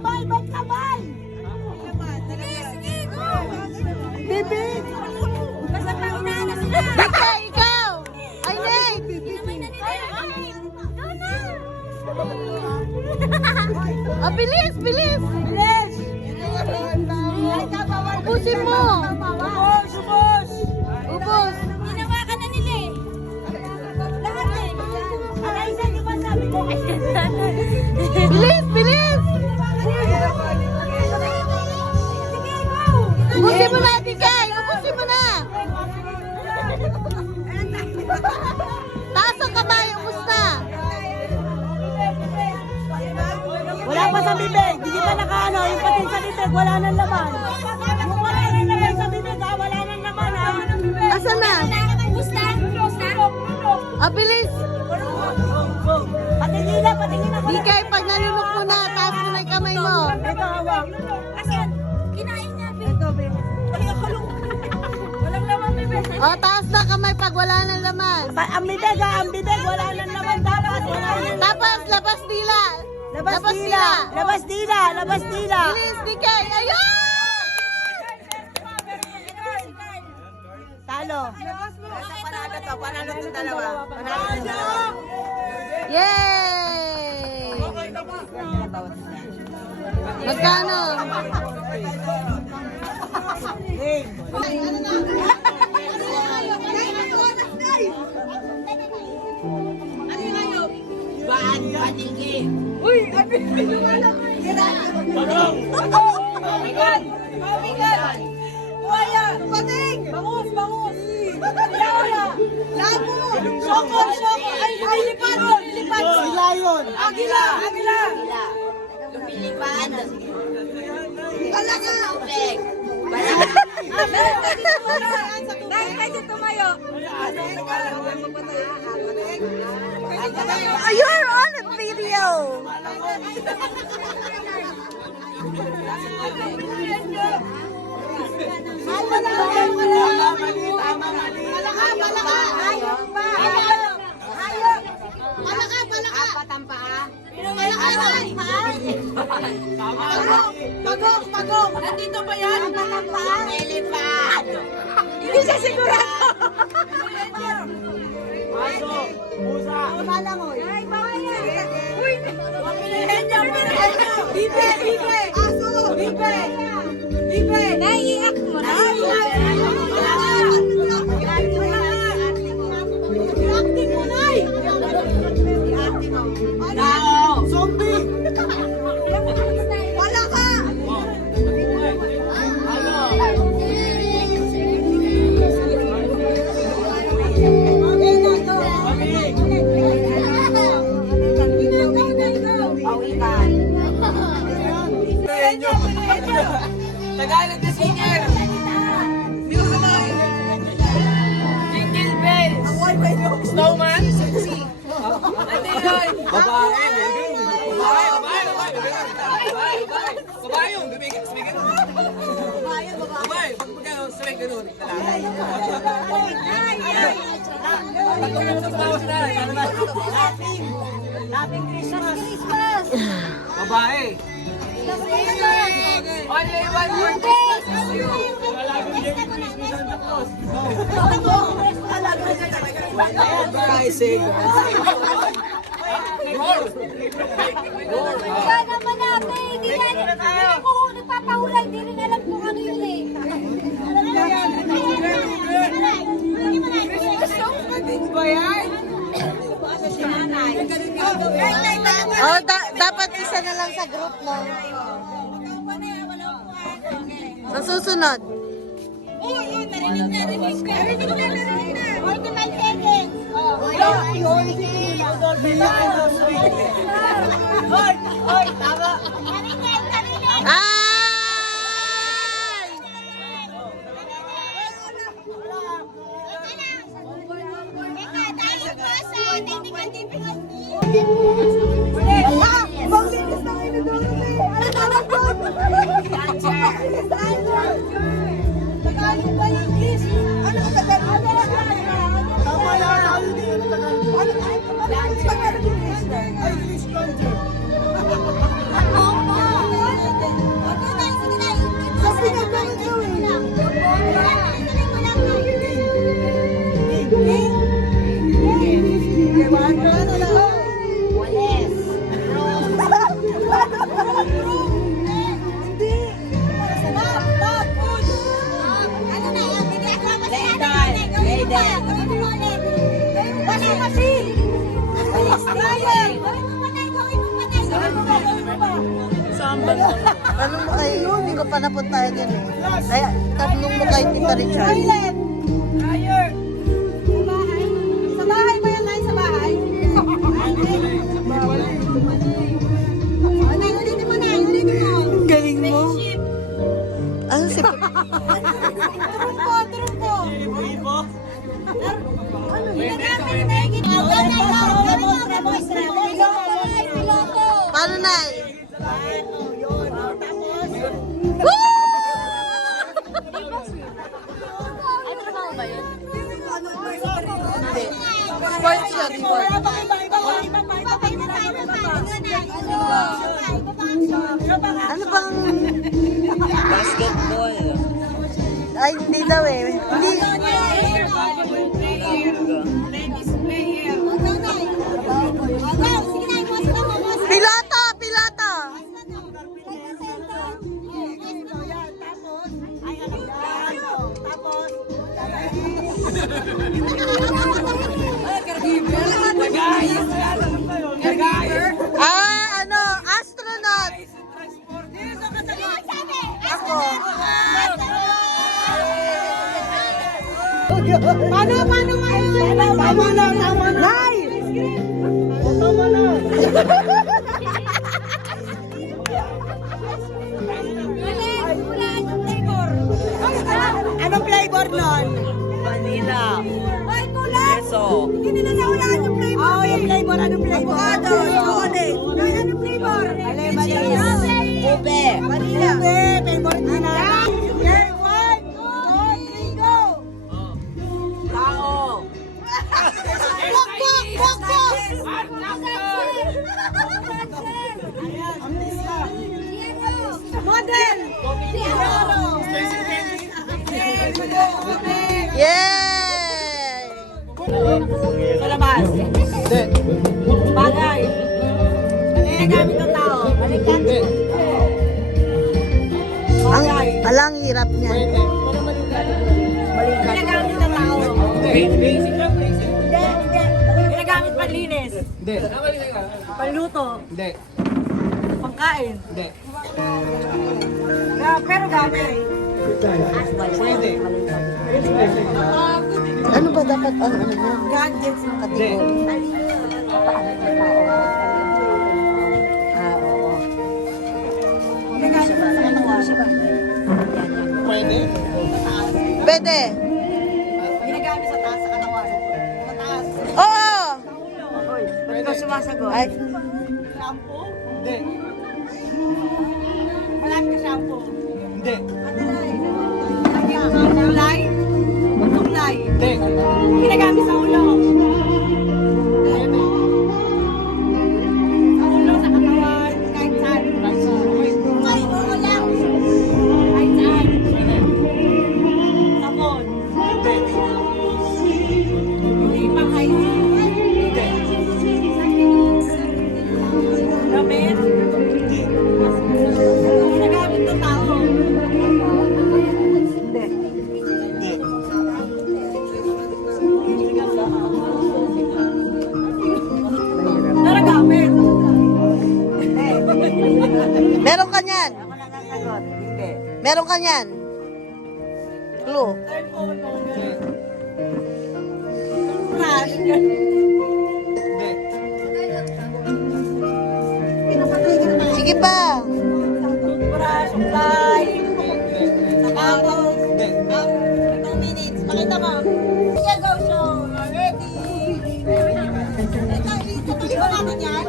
kamay, ba't kamay? Sige, go! Bibi! Basta pa unahan na sila! Ikaw, ikaw! Ay, Nate! Kinamay na nila! Go na! Ah, bilis, bilis! Bilis! Ubusin mo! Ubos! Ubos! Ubos! Ginawakan na nila eh! Lahat eh! Alaysa, di ba sabi ko? Bilis, bilis! Sige, go! Ubusin mo na, Tikay! Ubusin mo na! Taas ang kamay, ubus na! Wala pa sa bibig. Hindi pa nakaano. Yung pating sa bibig, wala nang laman. Yung wala nang laman sa bibig, ha? Wala nang laman, ha? Asan na? Gusta? Gusta? Ah, bilis! Patingin na, patingin ako. Tikay, pag nalunok mo na, taas mo na yung kamay mo. Ito, hawak. Kasi kinain niya. Ito, babe. Walang laman, bebe. Oh, taas na kamay pag wala nang laman. Ang bibig, ha? Ang bibig, wala nang laman. Dapat, wala nang Tapos, labas dila. Labas dila. Labas dila. Labas dila. Bilis, Tikay! Ayun! Talo. Panalo to, panalo to dalawa. Yay! Magkano? Pating! Bangus! Bangus! Yara! Labo! Sokol! Sokol! Ay, lipat! Lipat! Lion! Agila! Agila! Lumilipad. Alaga! Dahil medyo tumayo. You're on a video! Pagong! Nandito ba yan? Lumilipad. Hindi siya sigurado. Aso! Pusa! Malangoy! Ay, bawal yan! Uy! Bibe! Bibe! Aso! Bibe! Bibe! Naiiyak mo na. I-acting mo, Nay! Ano? Zombie! Wala ka! Tagalog na singer! Jingle bells! Snowman! Ate Roy! Babae! Babae! Babae yung bibigyan! Babae! Pag magkano sa may ganun. Pagkano sa bawas na! Lating Christmas! Babae! Only one more Christmas to you! Guys, say Kaya naman natin, hindi ako nagpapahulay, hindi rin alam kung ano yun eh. Oh, dapat isa na lang sa group mo. Sa susunod. Narinig na. 45 seconds. Hoy! Tama! Ay! Pagbilis na kayo doon! Tagalog ba yung English? Ano ang Tagalog? Tama yan! Ano Tagalog English? Ay, English country! Tanong mo kay, hindi ko pa napunta dyan eh. Kaya, tanong mo kay Tita Richard. Toilet. Sa bahay ba yan, Nay? Sa bahay? Nay, ulitin mo, Nay. Ulitin mo. Galing mo. Ano si... Turun ko, turun ko. Paano, Nay? Hindi. Sports yun, sports. Ano bang... Basketball. Ay, hindi daw eh. Hindi. Pilata! Pilata! Ah, ano? Astronaut! Ako. Paano ngayon? Tama na. Nay! Tama na. Anong flavor nun? Vanilla. Ay, kulang! Queso. Hindi nila nahulaan yung flavor. Oo, yung flavor. Anong flavor? Avocado. Chocolate. Anong flavor? Vanilla. Ube. Vanilla. Ube. Favorite mo na. Okay, 1, 2, 3, go! Tao. Model! Yay! Sa labas. Bagay. Ano yung gamit ng tao? Balikan. Bagay. Alang hirap niya. Ginagamit ng tao. Basic lang, basic. Hindi. Ginagamit panlinis. Hindi. Panluto. Hindi. Pangkain. Hindi. Pero gamit. Pwede. Ano ba dapat ang ano niya? Gadgets. Kategorya? Ginagamit sa katawan. Pwede. Pwede. Ginagamit sa taas sa katawan. Sa taas. Oo! Ba't ka sumasagot? Ay, Shampoo? Hindi. Malaki ka shampoo. Hindi. Tulay? Tulay. Hindi. Ginagamit sa ulo. Pwede. Sa ulo, sa katawan, kahit saan. Ay, oo lang. Kahit saan. Sabon. Hindi. Hindi pang hygiene. Hindi. Damit. Ginagamit ng tao. Naragamit. meron ka niyan. Wala nang sagot. Hindi. Meron ka niyan. Clue. Trash. Hindi. Sige pa. Toothbrush, fly. Sapatos. Hindi. 2 minutes. Pakita mo. Sige, go show. Ready. Ito, tuloy ko natin yan.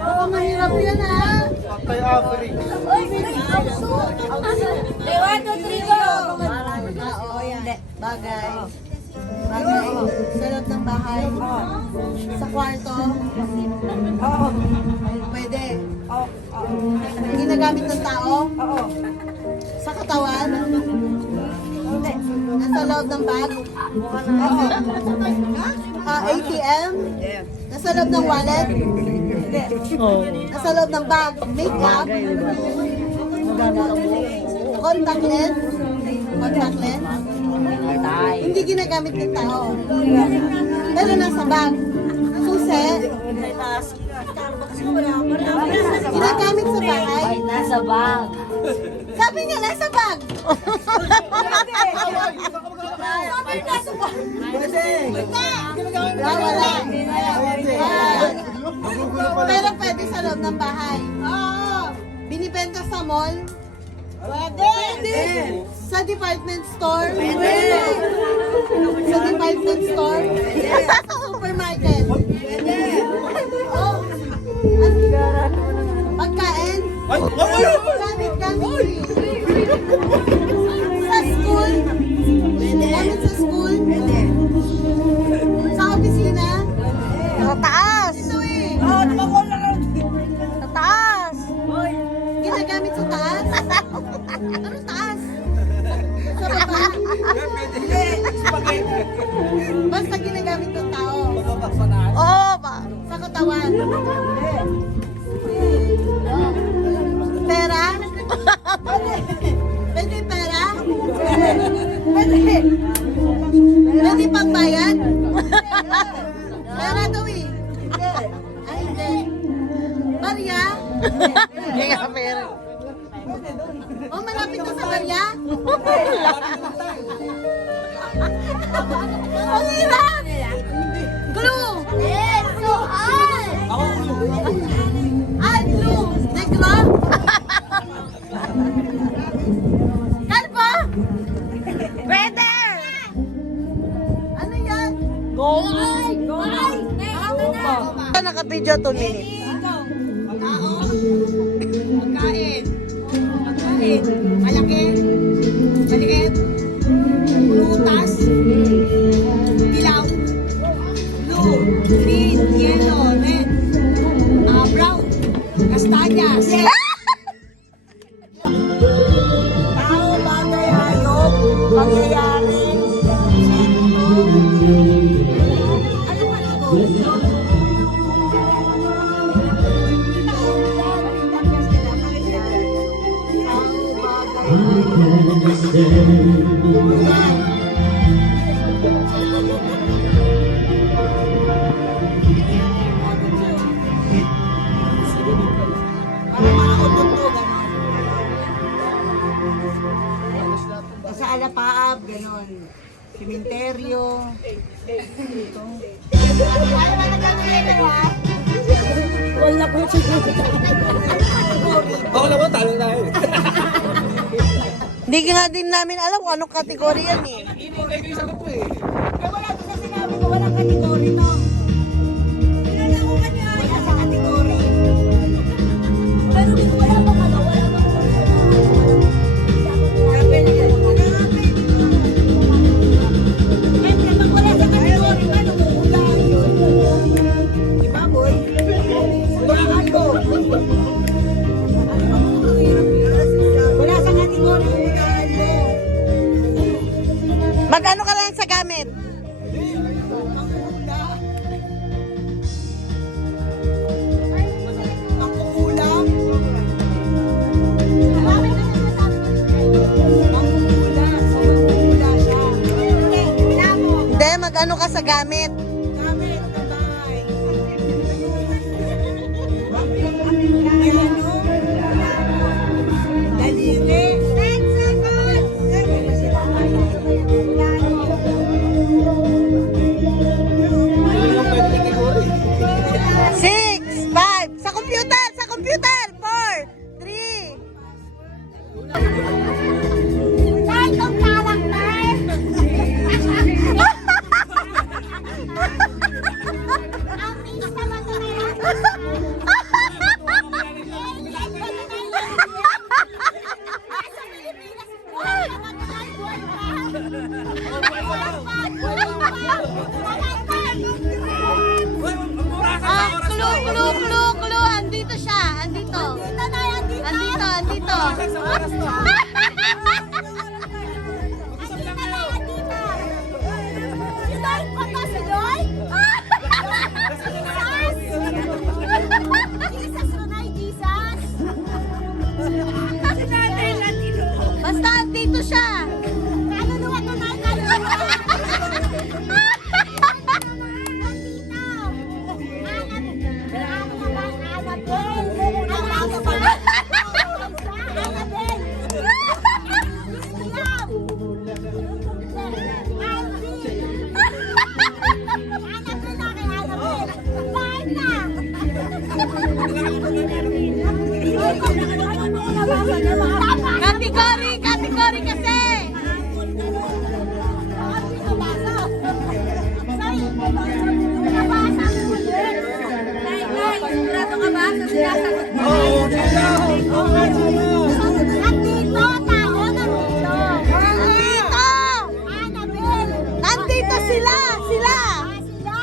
Oo, mahirap yan ha. Patay average. Oy, sige, go. 1, 2, 3, go. Oo, yan. Bagay. Bagay. Sa loob ng bahay. Sa kwarto. Oo. Pwede. Oo. Ginagamit ng tao. Oo. Sa katawan. Hindi. Nasa loob ng bag. Oo. ATM. Nasa loob ng wallet. Hindi. Nasa loob ng bag. Makeup. Contact lens. Contact lens. Hindi ginagamit ng tao. Pero nasa bag. Susi. Ginagamit sa bahay. Nasa bag. Sabi niya, nasa bag. Sabi nasa bag. Wala. Pero pwede sa loob ng bahay. Binibenta sa mall. Pwede. Sa department store. Pwede. Sa department store. Sa supermarket. Pwede. Oh. Pagkain. Gamit. Sa school. Gamit sa school. Sa opisina. Sa taas. Ito eh. Sa taas. Ginagamit sa taas. Ano taas? Sa baba. Basta ginagamit ng tao. Oo ba? Sa katawan. Pera? Pwede pera? Pwede. Pwede pagbayad? Pera daw eh. Ay, hindi. Barya? Hindi nga pera. Oh, malapit ka sa barya? Ang hirap! Clue! Yes, so hard. Clue! Negro? Kalpa? Pwede! Ano yan? Ay! Naka-video 2 minutes. Pagkain. Malaki. Maliit. Prutas. Dilaw. Blue. Green. Yellow. Red. Brown. Kastanyas. Tao, bagay, hayop. Pangyayari. Ano ba ito? Sa Alapaab, ganon. Simenteryo. Wala ko siguro. Ako naman, talo tayo. Hindi nga din namin alam kung anong kategory yan eh. Inintay ko yung sagot mo eh. Wala ko sa sinabi ko, walang kategory to. Wala sa kategory. Pero wala pa ka, wala pa ka. Kapag wala sa kategory, ano mo? Ulaan yun. Diba, boy? Ulaan mo. Wala sa kategory, ulaan mo. Mag-ano ka lang sa gamit? Mangkukulam. Mangkukula. So, mangkukula siya. Hindi, mag-ano ka sa gamit? Gamit, kamay. Piano. Daliri. Ano lang pwede kategory? 6, 5, sa computer! 4, 3. Kahit ang karakter. Ang tiis naman na Clue. Andito siya. Andito. Basta andito siya. Kategory kasi! Sigurado ka ba sa sinasagot mo? Nandito tayo, nandito. Nandito! Annabelle! Nandito sila! Sila! Sila!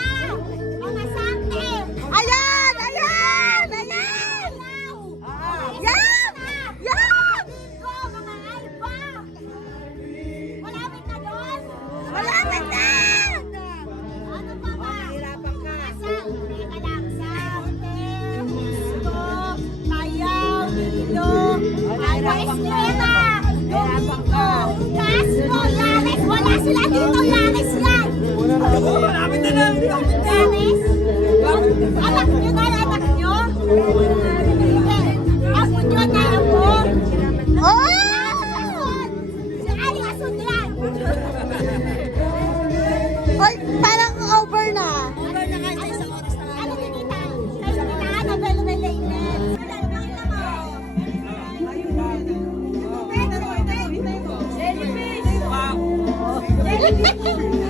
Mga sante! Ayan! Ayan! Ayan! Yan! Yan! Dito, mga alba! Malapit na doon? Malapit na! Ano pa ba? Mahirapan ka. Teka lang, sante, gusto, tayaw, dito, Estrella, Domingo, Castro, Yanes, wala sila dito, Yanes yan! Malapit na lang. Yanes? Anak nyo na, anak nyo? Apo nyo na, apo? Oh! Si Aling Asun yan! Hoy, parang over na. Ano kinita? Kaya kinita, Annabelle related. Nakita mo? Jellyfish! Jellyfish!